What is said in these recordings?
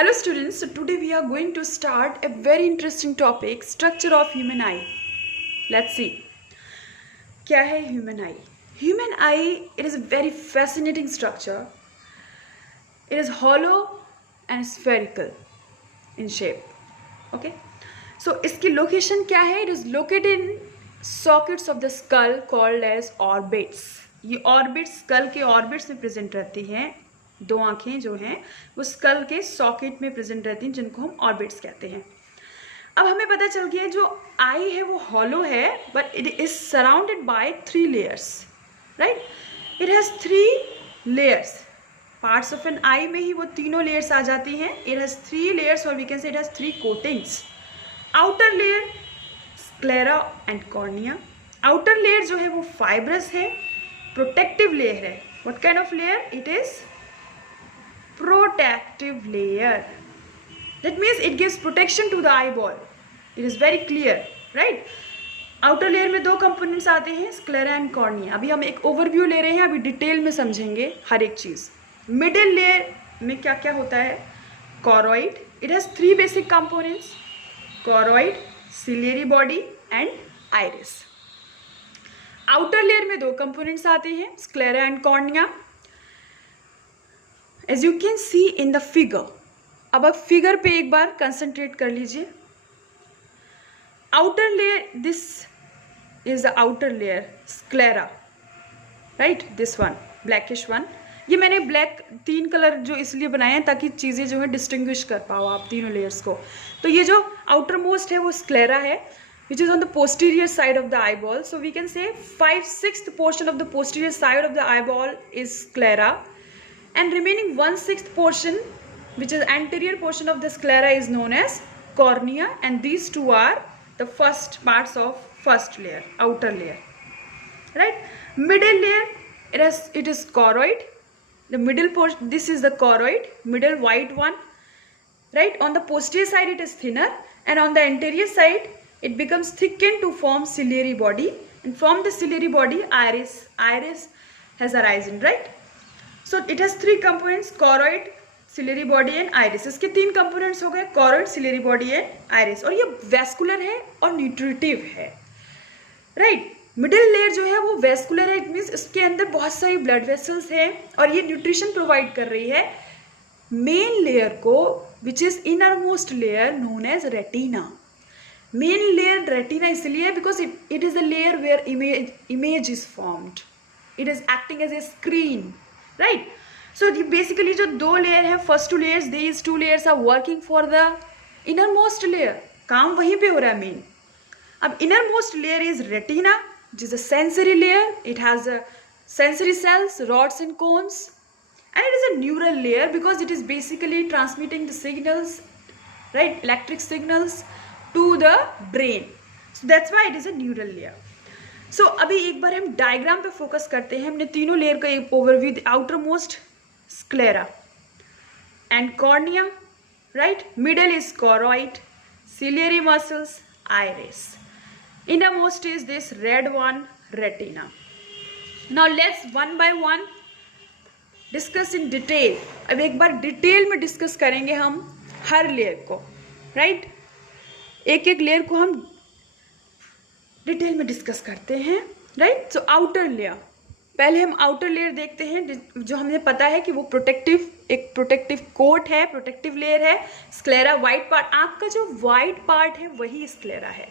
Hello students, so today we are going to start a very interesting topic, structure of human eye. Let's see. क्या है human eye? Human eye, it is a very fascinating structure. It is hollow and spherical in shape. Okay. So इसकी location क्या है? It is located in sockets of the skull called as orbits. ये orbits skull के orbits में present रहती हैं. दो आंखें जो हैं वो स्कल के सॉकेट में प्रेजेंट रहती हैं जिनको हम ऑर्बिट्स कहते हैं. अब हमें पता चल गया जो आई है वो हॉलो है but it is surrounded by 3 layers, right. It has 3 layers. Parts of an eye में ही वो तीनों लेयर्स आ जाती हैं. इट हैज 3 लेयर्स और we can say it has 3 coatings. Outer layer sclera and cornea. Outer layer जो है वो फाइब्रस है, प्रोटेक्टिव लेयर है. What kind of layer? It is protective layer. That means it gives protection to the eyeball. It is very clear, right? Outer layer में 2 components आते हैं, sclera and cornea. अभी हम एक overview ले रहे हैं, अभी डिटेल में समझेंगे हर एक चीज़. Middle layer में क्या क्या होता है? Choroid. It has 3 basic components: choroid, ciliary body and iris. Outer layer में 2 components आते हैं, sclera and cornea. As you can see in the figure. अब आप फिगर पे एक बार कंसंट्रेट कर लीजिए. Outer layer, this is the outer layer sclera, right. This one blackish one. ये मैंने ब्लैक 3 कलर जो इसलिए बनाए हैं ताकि चीज़ें जो है डिस्टिंग्विश कर पाओ आप तीनों लेयर्स को. तो ये जो आउटर मोस्ट है वो स्क्लेरा है which is on the posterior side of the eyeball. So we can say 5/6 portion of the posterior side of the eyeball is sclera. And remaining 1/6 portion, which is anterior portion of the sclera, is known as cornea, and these two are the first parts of first layer, outer layer, right. Middle layer, it is choroid. The middle portion, this is the choroid, middle white one, right. On the posterior side it is thinner, and on the anterior side it becomes thickened to form ciliary body, and from the ciliary body iris has arisen, right. So it has 3 components: choroid, ciliary body and iris. इसके 3 components हो गए, choroid, ciliary body and iris. और ये vascular है और nutritive है, right. Middle layer जो है वो vascular है. It means इसके अंदर बहुत सारी blood vessels हैं और ये nutrition provide कर रही है main layer को, which is innermost layer known as retina. Main layer retina इसलिए because it is the layer where image is formed. It is acting as a screen. Right. So basically जो 2 layer है, first 2 layers, these 2 layers are working for the innermost layer. काम वहीं पे हो रहा है main. अब innermost layer is retina, which is a sensory layer. It has a sensory cells, rods and cones, and it is a neural layer because it is basically transmitting the signals, right, electric signals to the brain. So that's why it is a neural layer. सो अभी एक बार हम diagram पे focus करते हैं. हमने तीनों layer का एक overview. Outer most sclera and cornea, right. Middle is choroid, ciliary muscles, iris. Inner most is this red one, retina. Now let's one by one discuss in detail. अब एक बार detail में discuss करेंगे हम हर layer को, right. एक एक layer को हम डिटेल में डिस्कस करते हैं, राइट. सो आउटर लेयर, पहले हम आउटर लेयर देखते हैं जो हमें पता है कि वो एक प्रोटेक्टिव कोट है, प्रोटेक्टिव लेयर है. स्क्लेरा वाइट पार्ट, आँख का जो वाइट पार्ट है वही स्क्लेरा है,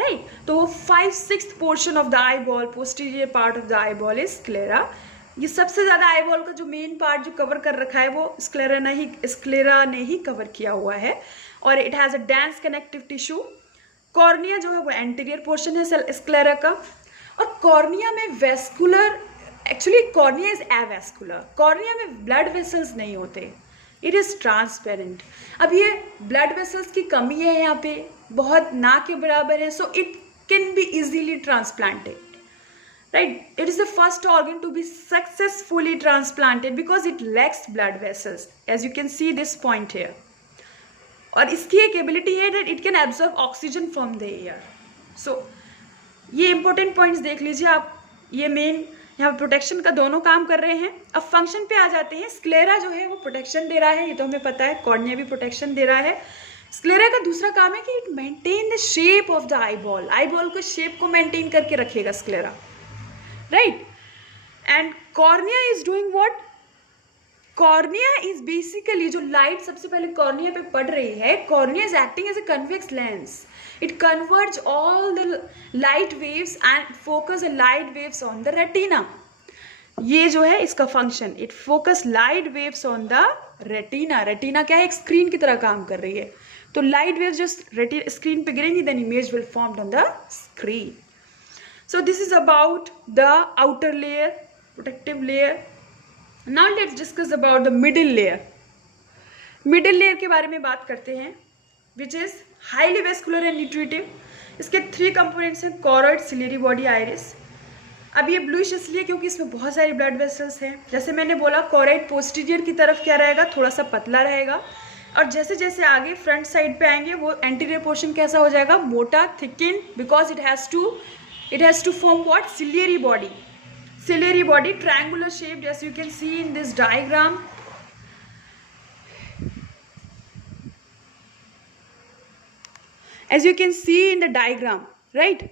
राइट. तो वो 5/6 portion of the eyeball, posterior part of the eyeball is sclera. ये सबसे ज़्यादा आईबॉल का जो मेन पार्ट जो कवर कर रखा है वो स्क्लेरा ने ही कवर किया हुआ है. और it has a dense connective tissue. Cornea जो है वो एंटीरियर पोर्शन है स्क्लेरा का. और कॉर्निया में vascular, actually cornea is avascular. Cornea में ब्लड वेसल्स नहीं होते. It is transparent. अब ये ब्लड वेसल्स की कमी है यहाँ पे, बहुत ना के बराबर है. So it can be easily transplanted, right. It is the first organ to be successfully transplanted because it lacks blood vessels, as you can see this point here. और इसकी एक एबिलिटी है that it can absorb oxygen from the air. So ये important points देख लीजिए आप. ये main यहाँ पे प्रोटेक्शन का दोनों काम कर रहे हैं। अब फंक्शन पे आ जाते हैं। स्क्लेरा जो है वो प्रोटेक्शन दे रहा है, ये तो हमें पता है। कॉर्निया भी प्रोटेक्शन दे रहा है। स्क्लेरा का दूसरा काम है कि it maintain the shape of the eyeball, eyeball को शेप को मेंटेन करके रखेगा sclera, right. And cornea is doing what? Cornea is basically, जो लाइट सबसे पहले कॉर्निया पे पड़ रही है, cornea is acting as a convex lens. It converts all the light waves and focus the light waves on the retina. ये जो है इसका function, it focus light waves on the retina. Retina क्या है? एक स्क्रीन की तरह काम कर रही है। तो लाइट वेव्स जो स्क्रीन पे गिरेंगी, then image will formed on the screen. So this is about the outer layer, protective layer. Now let's discuss about the middle layer. Middle layer के बारे में बात करते हैं, which is highly vascular and nutritive. इसके 3 components हैं, कॉरोइड, ciliary body, iris. अब ये ब्लूइश इसलिए क्योंकि इसमें बहुत सारे ब्लड वेसल्स हैं। जैसे मैंने बोला, कॉरोइड पोस्टीरियर की तरफ क्या रहेगा? थोड़ा सा पतला रहेगा, और जैसे जैसे आगे फ्रंट साइड पे आएंगे वो एंटीरियर पोर्शन कैसा हो जाएगा? मोटा, thicken, because it has to form what? Ciliary body. Ciliary body, triangular shaped, as you can see in this diagram. As you can see in the diagram, right?